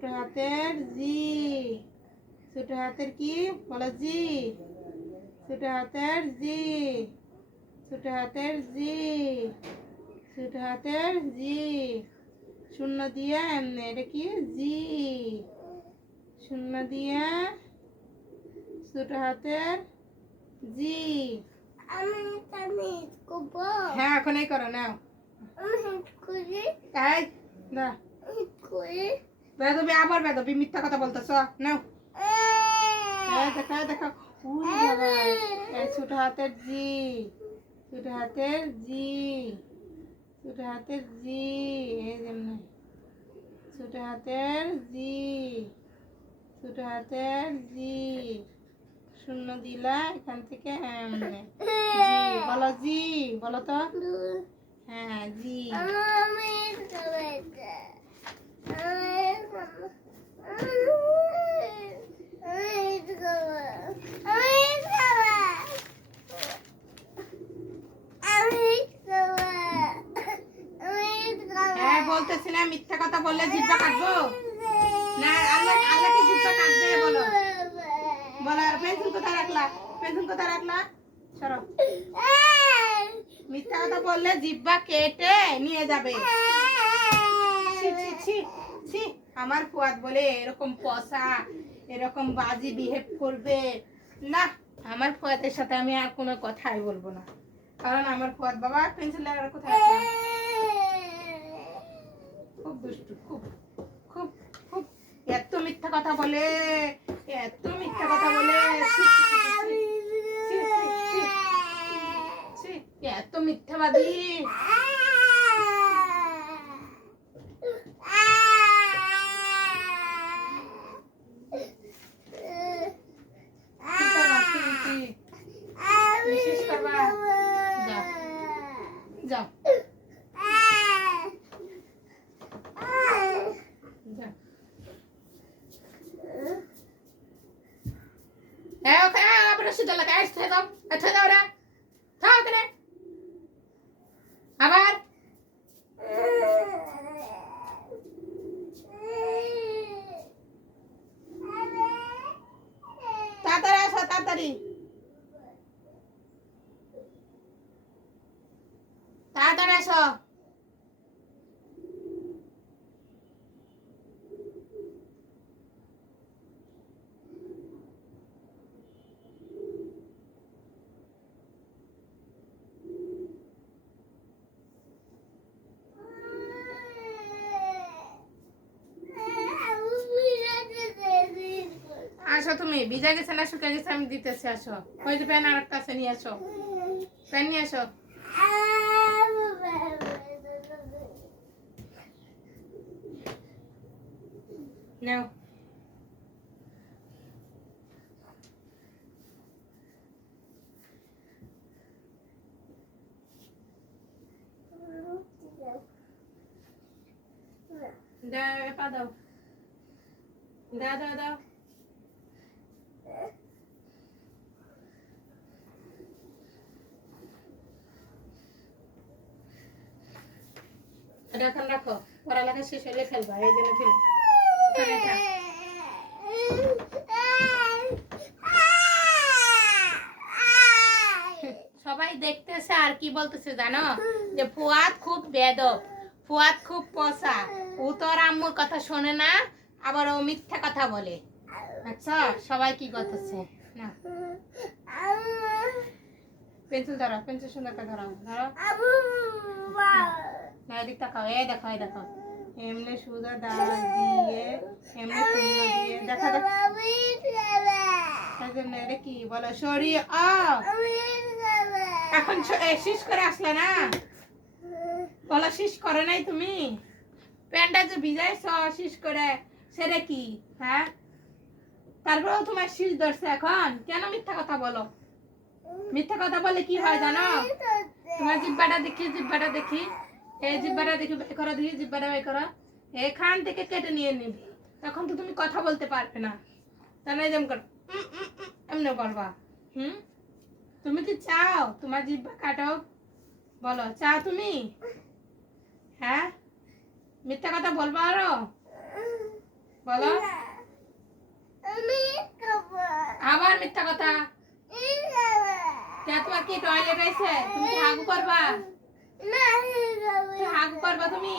ছোট হাতের জি। ছোট হাতের কি বলো? জি। ছোট হাতের জি। ছোট হাতের জি। ছোট হাতের জি। শূন্য দিয়ে এমনি, এটা কি? জি। শূন্য দিয়ে ছোট হাতের জি। হ্যাঁ এখনই করো, নাও। বেদবি, আবার বেদবি, মিথ্যা কথা বলতেছ। নাও, দেখো দেখো। ছোট হাতের জি। ছোট হাতের জি। ছোট হাতের জি। এই যেমন ছোট হাতের জি। ছোট হাতের জি। শূন্য দিলা এখান থেকে এমনে জি। বলো জি, বলো তো। হ্যাঁ জি। হ্যাঁ বলতেছি না, মিথ্যা কথা বললে জিহ্বা কাটবো না। আল্লাহ আল্লাহ কি জিহ্বা কাটবে? বলো বলো। পেন্সিল কোথায় রাখলা? পেন্সিল কোথায় রাখলা? সরো। মিথ্যা কথা বললে জিহ্বা কেটে নিয়ে যাবে। ছি ছি ছি ছি। আমার ফুয়াদ বলে এরকম পসা, এরকম বাজি বিহেভ করবে না। আমার ফুয়াদের সাথে আমি আর কোনো কথাই বলবো না, কারণ আমার ফুয়াদ বাবা পেন্সিল লাগার কোথায় রাখলাম? খুব দুষ্টু, খুব খুব খুব। এত মিথ্যা কথা বলে, এত মিথ্যা কথা বলে। এত মিথ্যাবাদী। যাও আবার তাড়াতাড়ি আসো, তাড়াতাড়ি তাড়াতাড়ি আসো। আসো, তুমি ভিজা গেছে না শুকিয়ে গেছে আমি দিতেছি। আসো, ওই যে প্যান আর একটা আছে, নিয়ে আসো। প্যান নিয়ে আসো। নাও। পা দাও, দাও দাও দাও। এখন রাখো, পড়ালেখা শেষ হলে খেলবা, এই জন্য খেলো। সবাই দেখতেছে আর কি বলতেছে জানো, যে ফুয়াদ খুব বেদব, ফুয়াদ খুব পচা, ও তো আর আম্মুর কথা শোনে না, আবার ও মিথ্যা কথা বলে। আচ্ছা সবাই কি করতেছে না? পেন্সিল ধরো, পেন্সিল সুন্দর করে ধরো, ধরো না। এদিক তাকাও, এই দেখো, এই দেখো, এমনি সুদা দাগ দিয়ে, এমনি শূন্য দিয়ে, দেখা দেখো। এটা কি বলো? সরি এখন শেষ করে আসলে না, বলো শেষ করে নাই তুমি? প্যান্টটা যে ভিজাইছ শেষ করে, সেটা কি? হ্যাঁ, তারপরেও তোমার শীষ ধরছে এখন। কেন মিথ্যা কথা বলো? মিথ্যা কথা বলে কি হয় জানো? তোমার জিব্বাটা দেখি, জিব্বাটা দেখি, এই জিব্বাটা দেখি, বের করো, দেখি জিব্বাটা বের করো। এখান থেকে কেটে নিয়ে নিবি, তখন তো তুমি কথা বলতে পারবে না। তা না যেমন করো, এমনি করবা। তুমি কি চাও তোমার জিব্বা কাটো? বলো, চাও তুমি? হ্যাঁ, মিথ্যা কথা বলবো আরো? বলো আবার মিথ্যা কথা কে তোমার কি টয়লেট আছে তুমি কি হাগু করবা হাগু করবা তুমি